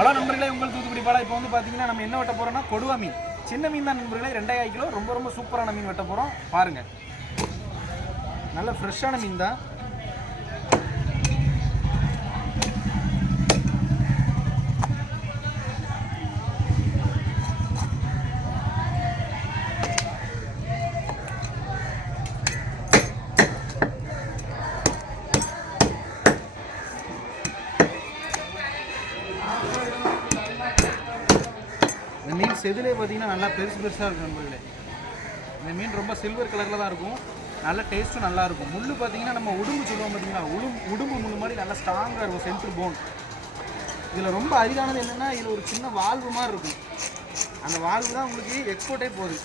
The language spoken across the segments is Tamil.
ஹலோ நண்பர்களே உங்கள் தூத்துக்குடி பாலா. இப்போ வந்து பார்த்தீங்கன்னா நம்ம என்ன வெட்ட போகிறோம்னா கொடுவா மீன். சின்ன மீன் தான் நண்பர்களே ரெண்டாயிரம் கிலோ. ரொம்ப ரொம்ப சூப்பரான மீன் வெட்ட போகிறோம் பாருங்கள் நல்ல ஃப்ரெஷ்ஷான மீன் தான். செதிலே பார்த்தீங்கன்னா நல்லா பெருசு பெருசாக இருக்கும் நண்பர்களே இந்த மீன் ரொம்ப சில்வர் கலரில் தான் இருக்கும். நல்ல டேஸ்ட்டும் நல்லா இருக்கும். முள் பார்த்தீங்கன்னா நம்ம உடும்பு சொல்லுவோம் பார்த்தீங்கன்னா உடும் உடும்பு முள் மாதிரி நல்லா ஸ்ட்ராங்காக இருக்கும் சென்ட்ரு போன் இதில் ரொம்ப அரிதானது என்னென்னா இதில் ஒரு சின்ன வால்வு மாதிரி இருக்கும். அந்த வால்வு தான் உங்களுக்கு எக்ஸ்போர்ட்டே போகுது.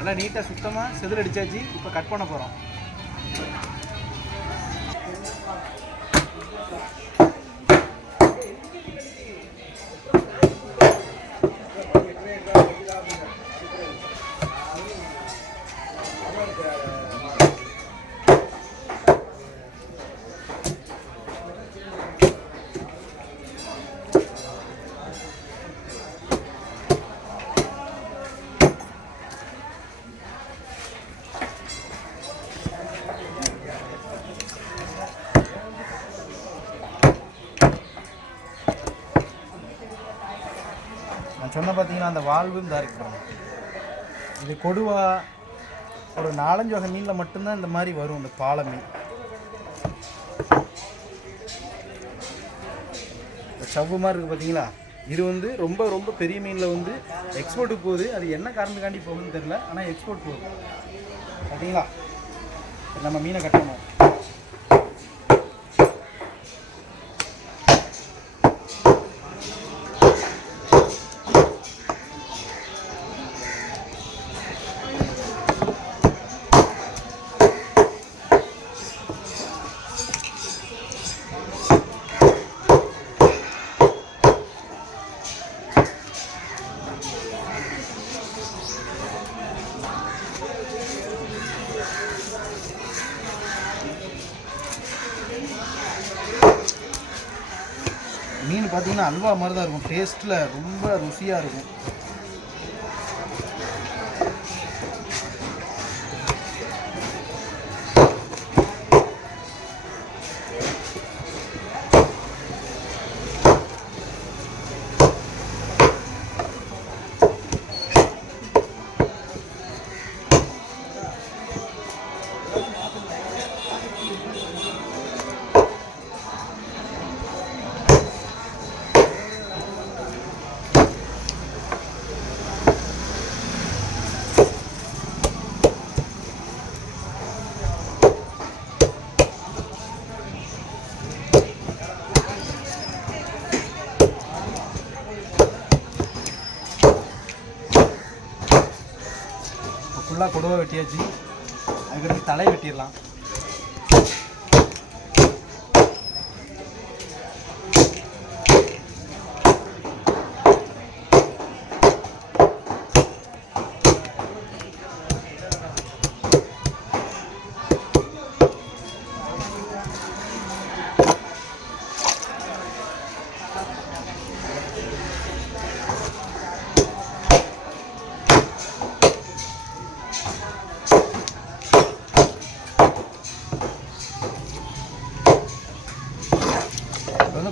நல்லா நீட்டாக சுத்தமாக செதில் அடிச்சாச்சு. இப்போ கட் பண்ண போகிறோம் நான் சொன்ன பார்த்தீங்கன்னா அந்த வாழ்வும் தான் இருக்கிறோம் இது கொடுவா ஒரு நாலஞ்சு வகை மீனில் மட்டும்தான் இந்த மாதிரி வரும் இந்த பாலை மீன். சவ்வு மாதிரி இருக்குது பார்த்தீங்களா? இது வந்து ரொம்ப ரொம்ப பெரிய மீனில் வந்து எக்ஸ்போர்ட்டுக்கு போகுது. அது என்ன காரணத்துக்காண்டி போகுதுன்னு தெரில ஆனால் எக்ஸ்போர்ட் போகுது. பார்த்தீங்களா? நம்ம மீனை கட்டணும் பார்த்தீங்கன்னா அல்வா மாதிரி தான் இருக்கும் டேஸ்ட்டில் ரொம்ப ருசியாக இருக்கும். ஃபுல்லாக கொடுவா வெட்டியாச்சு. அதுக்கடுத்து தலை வெட்டிடலாம்.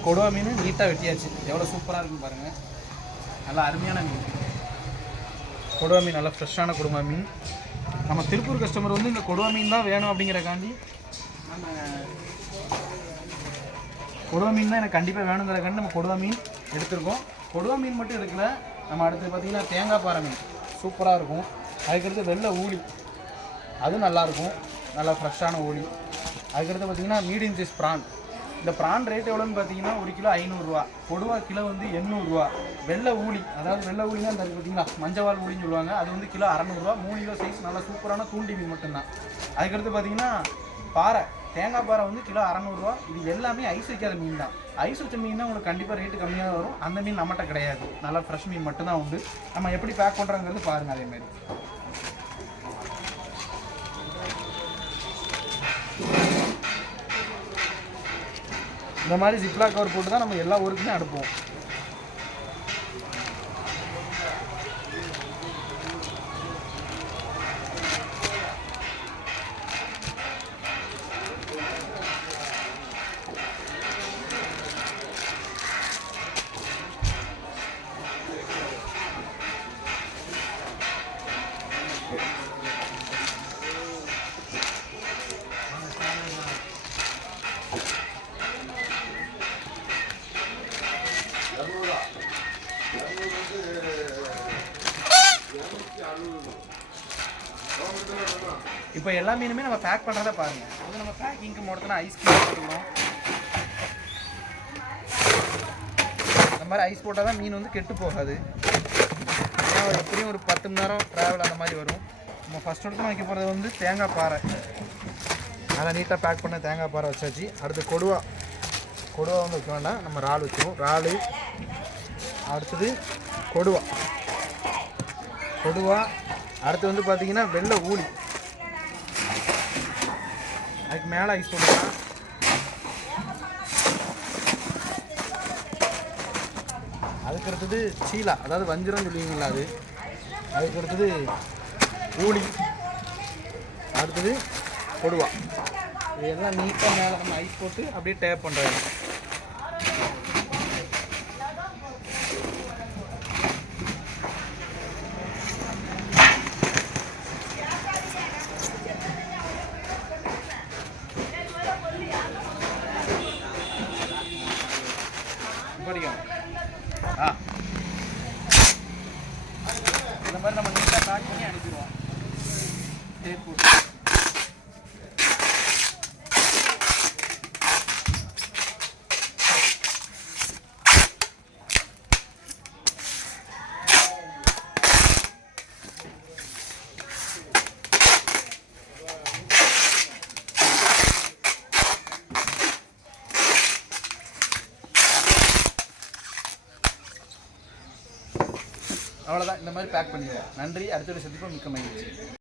கொடுவா மீன் நீட்டாக வெட்டியாச்சு. எவ்வளோ சூப்பராக இருக்கும் பாருங்கள் நல்லா அருமையான மீன். கொடுவா மீன் நல்லா ஃப்ரெஷ்ஷான கொடுவா மீன். நம்ம திருப்பூர் கஸ்டமர் வந்து இந்த கொடுவா மீன் தான் வேணும் அப்படிங்கிறக்காண்டி நம்ம கொடுவா மீன் தான் எனக்கு கண்டிப்பாக வேணுங்கிறக்காண்டி நம்ம கொடுவா மீன் எடுத்திருக்கோம். கொடுவா மீன் மட்டும் எடுக்கல. நம்ம அடுத்து பார்த்திங்கன்னா தேங்காய் பாறை மீன். சூப்பராக இருக்கும். அதுக்கடுத்து வெள்ளை ஊளி அதுவும் நல்லாயிருக்கும் நல்லா ஃப்ரெஷ்ஷான ஊளி அதுக்கடுத்து பார்த்தீங்கன்னா மீடியம் சைஸ் ப்ரான் இந்த ப்ரான் ரேட் எவ்வளோன்னு பார்த்தீங்கன்னா ஒரு கிலோ ஐநூறுரூவா கொடுவா கிலோ வந்து எண்ணூறுரூவா வெள்ளை ஊழி அதாவது வெள்ளை ஊழினா இந்த பார்த்தீங்களா மஞ்சவாள் ஊழின்னு சொல்லுவாங்க. அது வந்து கிலோ அறநூறுவா மூணு கிலோ சைஸ் நல்லா சூப்பரான தூண்டி மீன் மட்டும்தான். அதுக்கடுத்து பார்த்தீங்கன்னா பாறை. தேங்காய் பாறை வந்து கிலோ அறநூறுவா இது எல்லாமே ஐஸ் வைக்காத மீன் தான். ஐஸ் வச்ச மீன் உங்களுக்கு கண்டிப்பாக ரேட்டு கம்மியாக வரும். அந்த மீன் நம்மகிட்ட கிடையாது. நல்லா ஃப்ரெஷ் மீன் மட்டும்தான் உண்டு. நம்ம எப்படி பேக் பண்ணுறோங்கிறது பாருங்கள் அதேமாதிரி இந்த மாதிரி ஜிப்லா கவர் போட்டு தான் நம்ம எல்லா ஊருக்குமே அனுப்புவோம் இப்போ எல்லா மீனுமே நம்ம பேக் பண்ணுறத பாருங்க. அது நம்ம பேக்கிங்க்கு மொத்தத்தில் ஐஸ் கியூப் போட்டுக்கணும். இந்த மாதிரி ஐஸ் போட்டால் தான் மீன் வந்து கெட்டு போகாது. ஏன்னா ஒரு எப்படியும் ஒரு பத்து மணி நேரம் ட்ராவல் அந்த மாதிரி வரும். நம்ம ஃபஸ்ட் எடுத்து வைக்க போகிறது வந்து தேங்காய் பாறை. நல்லா நீட்டாக பேக் பண்ண தேங்காய் பாறை வச்சாச்சு. அடுத்து கொடுவா. கொடுவா வந்து வைக்க வேண்டாம். நம்ம இறால் வச்சுருவோம். இறால். அடுத்தது கொடுவா. கொடுவா. அடுத்து வந்து பார்த்தீங்கன்னா வெள்ளை ஊழி அதுக்கு மேலே ஐஸ் போட்டுக்கலாம். அதுக்கு அடுத்தது சீலா. அதாவது வஞ்சிரம் சொல்லுவீங்களா அது. அதுக்கு அடுத்தது ஊழி அடுத்தது கொடுவா இதெல்லாம் நீட்டாக மேலே நம்ம ஐஸ் போட்டு அப்படியே டேப் பண்ணுறாங்க படிக்கும் ஆ இந்த மாதிரி நம்ம நீட்டாக பேக் பண்ணி அனுப்பிடுவோம் டேப் போட்டு அவ்வளோதான் இந்த மாதிரி பேக் பண்ணிடுவோம். நன்றி. அடுத்த சந்திப்போம். மிக்க மகிழ்ச்சி.